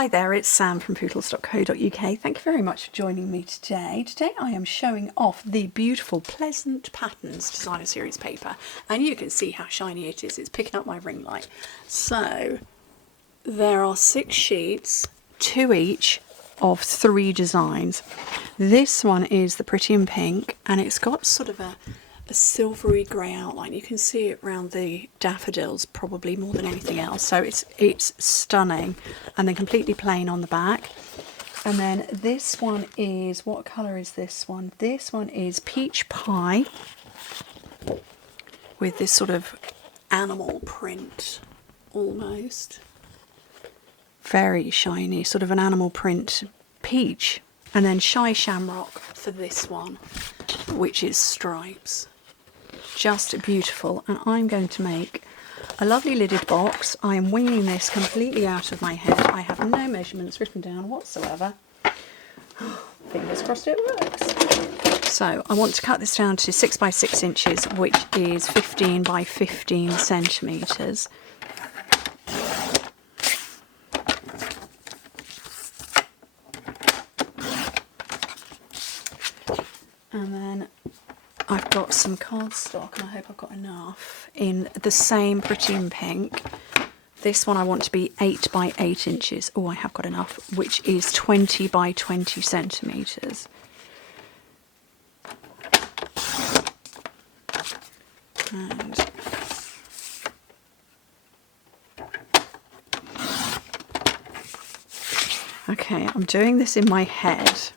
Hi there, it's Sam from Pootles.co.uk. Thank you very much for joining me today. Today I am showing off the beautiful Pleasant Patterns Designer Series paper, and you can see how shiny it is. It's picking up my ring light. So there are 6 sheets, 2 each of 3 designs. This one is the Pretty in Pink, and it's got sort of a silvery grey outline. You can see it around the daffodils probably more than anything else, so it's stunning, and then completely plain on the back. And then this one is, what colour is this one? This one is Peach Pie with this sort of animal print, almost very shiny, sort of an animal print peach. And then Shy Shamrock for this one, which is stripes. Just beautiful. And I'm going to make a lovely lidded box. I am winging this completely out of my head. I have no measurements written down whatsoever. Fingers crossed it works. So I want to cut this down to 6 by 6 inches, which is 15 by 15 centimetres. And then I've got some cardstock, and I hope I've got enough, in the same Pretty in Pink. This one I want to be 8 by 8 inches. Oh, I have got enough, which is 20 by 20 centimetres. And okay, I'm doing this in my head.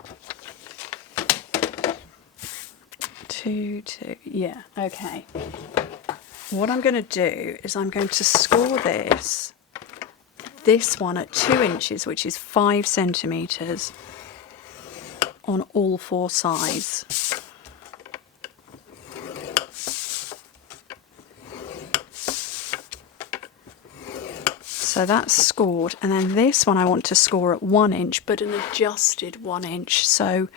2, yeah, okay. What I'm going to do is I'm going to score this one at 2 inches, which is 5 centimetres, on all 4 sides. So that's scored, and then this one I want to score at 1 inch, but an adjusted 1 inch, so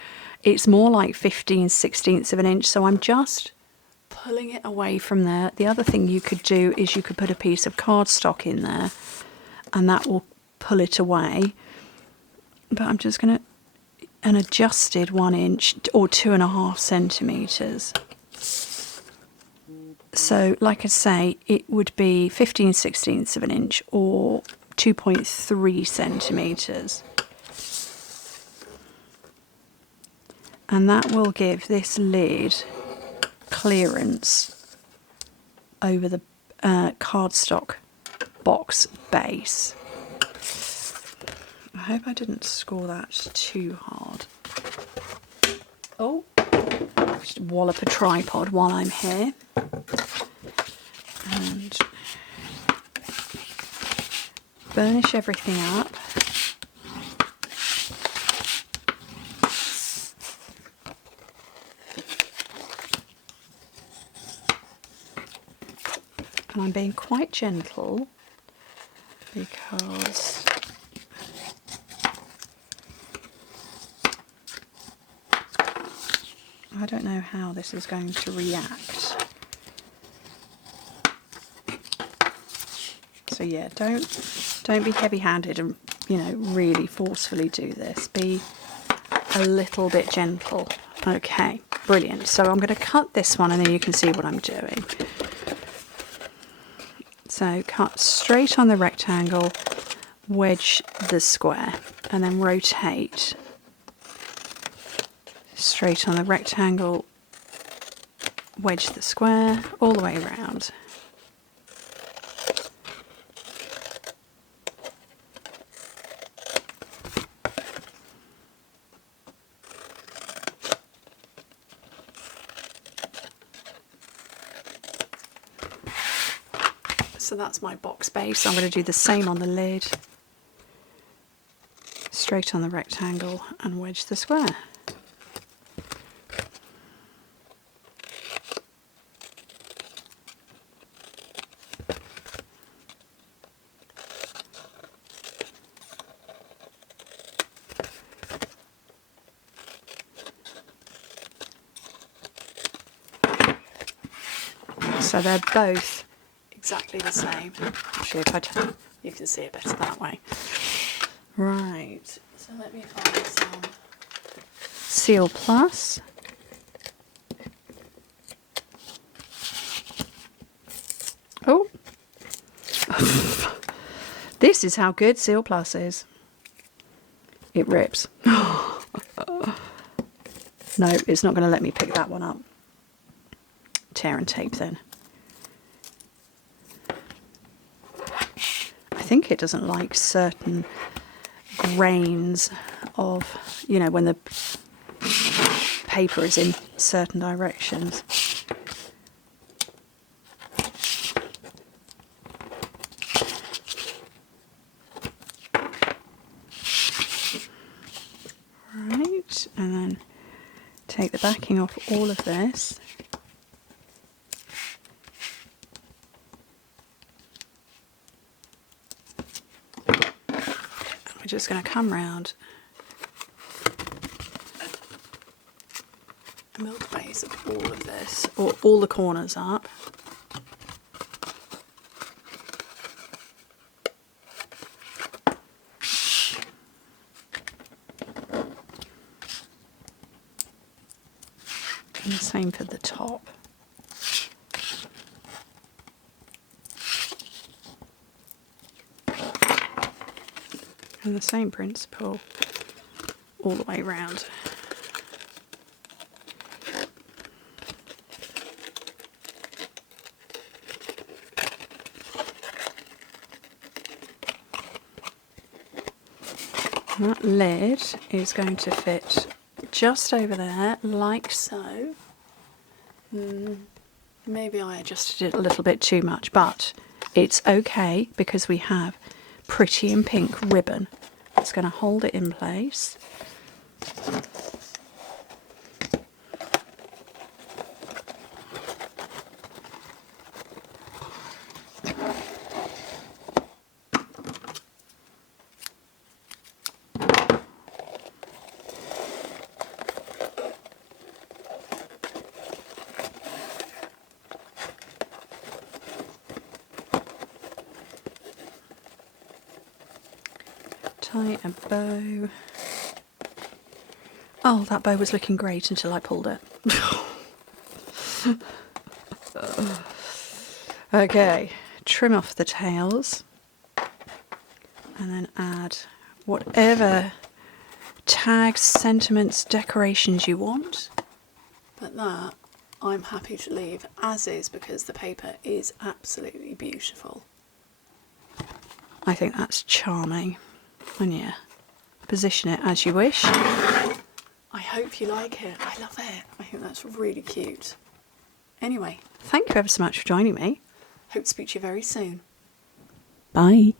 it's more like 15/16 of an inch, so I'm just pulling it away from there. The other thing you could do is you could put a piece of cardstock in there, and that will pull it away. But I'm just going to, an adjusted 1 inch or 2.5 centimetres. So, like I say, it would be 15/16 of an inch or 2.3 centimetres. And that will give this lid clearance over the cardstock box base. I hope I didn't score that too hard. Oh, just wallop a tripod while I'm here. And burnish everything up. And I'm being quite gentle because I don't know how this is going to react. So yeah, don't be heavy-handed and, you know, really forcefully do this. Be a little bit gentle. Okay, brilliant. So I'm going to cut this one, and then you can see what I'm doing. So cut straight on the rectangle, wedge the square, and then rotate straight on the rectangle, wedge the square all the way around. So that's my box base. I'm going to do the same on the lid. Straight on the rectangle and wedge the square. So they're both exactly the same. Actually, if you can see it better that way. Right, so let me find some Seal Plus. Oh, this is how good Seal Plus is. It rips. No, it's not going to let me pick that one up. Tear and tape then. I think it doesn't like certain grains of, you know, when the paper is in certain directions. Right, and then take the backing off all of this. We're just going to come round and build the base of all of this, or all the corners up. And the same for the top. And the same principle all the way round. And that lid is going to fit just over there, like so. Maybe I adjusted it a little bit too much, but it's okay because we have pretty and pink ribbon that's going to hold it in place. Tie a bow. Oh, that bow was looking great until I pulled it. Okay, trim off the tails and then add whatever tags, sentiments, decorations you want. But that I'm happy to leave as is because the paper is absolutely beautiful. I think that's charming. And yeah, position it as you wish. I hope you like it. I love it. I think that's really cute. Anyway, thank you ever so much for joining me. Hope to speak to you very soon. Bye.